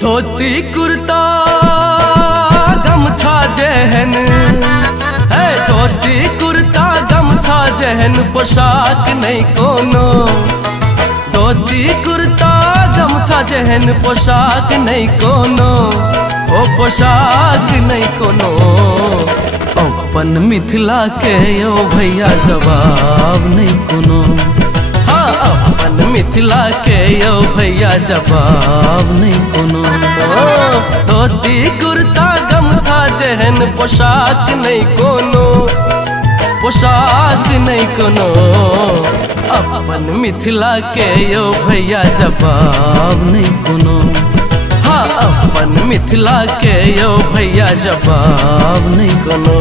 धोती कुर्ता गमछा जहन है, धोती कुर्ता गमछा जहन पोशाक नहीं कोनो। धोती कुर्ता गमछा जहन पोशाक नहीं कोनो, ओ पोशाक नहीं कोनो। अपन मिथिला के यो भैया जवाब नहीं कोनो। अपन मिथिला के यो भैया जवाब नहीं कोनो। धोती कुर्ता गमछा जहन पोशाक नहीं कोनो, पोशाक नहीं कोनो। अपन मिथिला के यो भैया जवाब नहीं कोनो। हाँ, अपन मिथिला के यो भैया जवाब नहीं कोनो।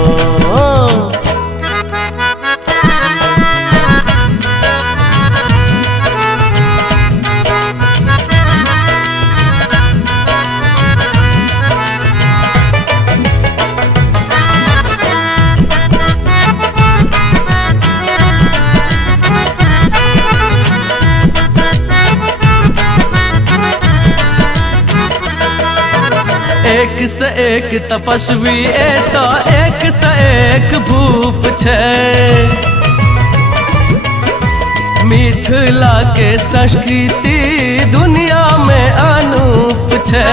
एक से एक तपस्वी ए तो एक से एक भूप छे। मिथिला के संस्कृति दुनिया में अनूप छे।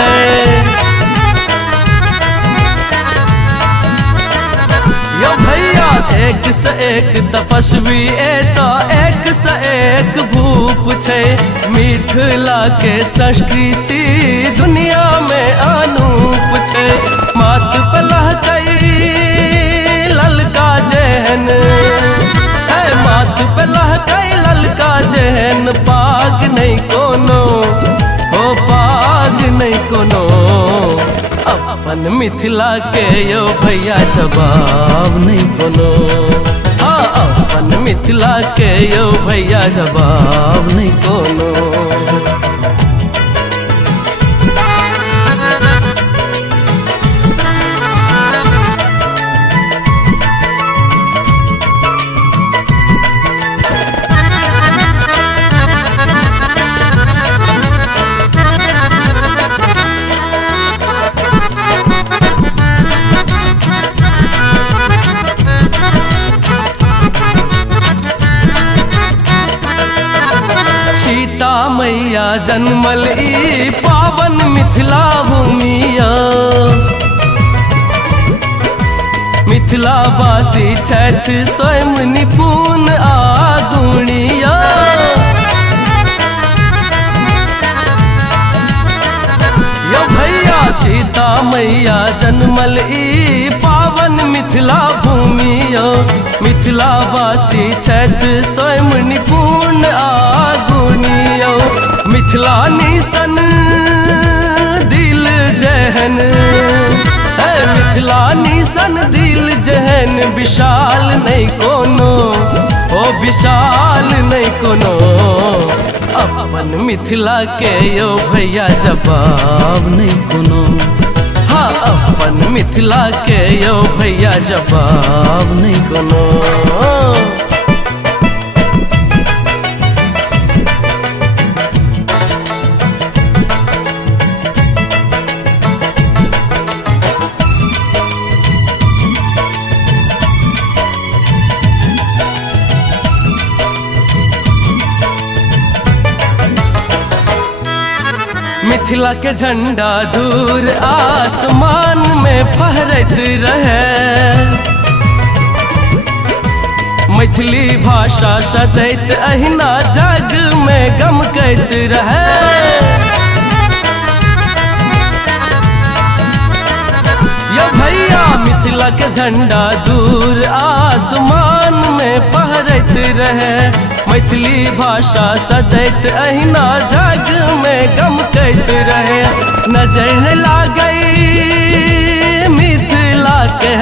यो भैया एक से एक तपस्वी ए तो एक से एक भूप छे। मिथिला के संस्कृति दुनिया में अनूप छे। माथ पे लहकई ललका जहन है, माथ पे लहकई ललका जहन। पाग नहीं कोनो, ओ पाग नहीं कोनो। अपन मिथिला के यो भैया जवाब नहीं कोनो। हाँ, अपन मिथिला के यो भैया जवाब नहीं कोनो। सीता मैया जन्मल ई पावन मिथिला भूमिया। मिथिला वासी छठ स्वयं निपुण आगुणिया। यो भैया सीता मैया जन्मल ई पावन मिथिला भूमिया। मिथिला वासी छठ स्वयं निपुण आगुणिया। मिथिला निसन दिल जहन है, मिथिला निसन दिल जहन। विशाल नहीं कोनो, ओ विशाल नहीं कोनो। अपन मिथिला के यो भैया जवाब नहीं कोनो। हाँ, अपन मिथिला के यो भैया जवाब नहीं कोनो। मिथिला के झंडा दूर आसमान में फहरत रहे। मैथिली भाषा सदैत अहिना जग में गमकैत रहे। यो भैया मिथिला के झंडा दूर आसमान में फहरत करैत रहे। मैथिली भाषा सदैत अहिना जग में गमकैत रहे। नजर न लागई मिथिला के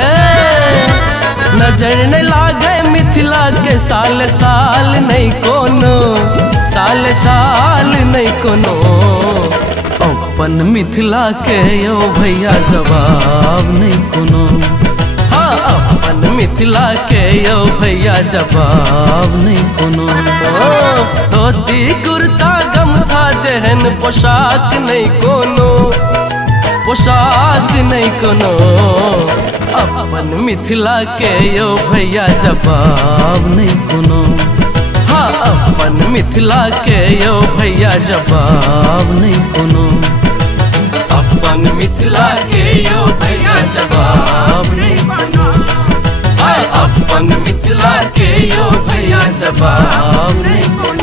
नजर न लागे मिथिला के साल साल नहीं कोनो, साल साल नहीं कोनो। अपन मिथिला के यो भैया जवाब नहीं कोनो। हाँ अपन मिथिला के यो भैया जवाब नहीं कोनो। धोती कुर्ता गमछा जेहन पोशाक नहीं कोनो, पोशाक नहीं कोनो। अपन मिथिला के यो भैया जवाब नहीं कोनो। हाँ अपन मिथिला के यो भैया जवाब नहीं कोनो। अपन मिथिला के यो भैया जवाब नहीं कोनो। हाँ अपन मिथिला के यो भैया जवाब नहीं कोनो।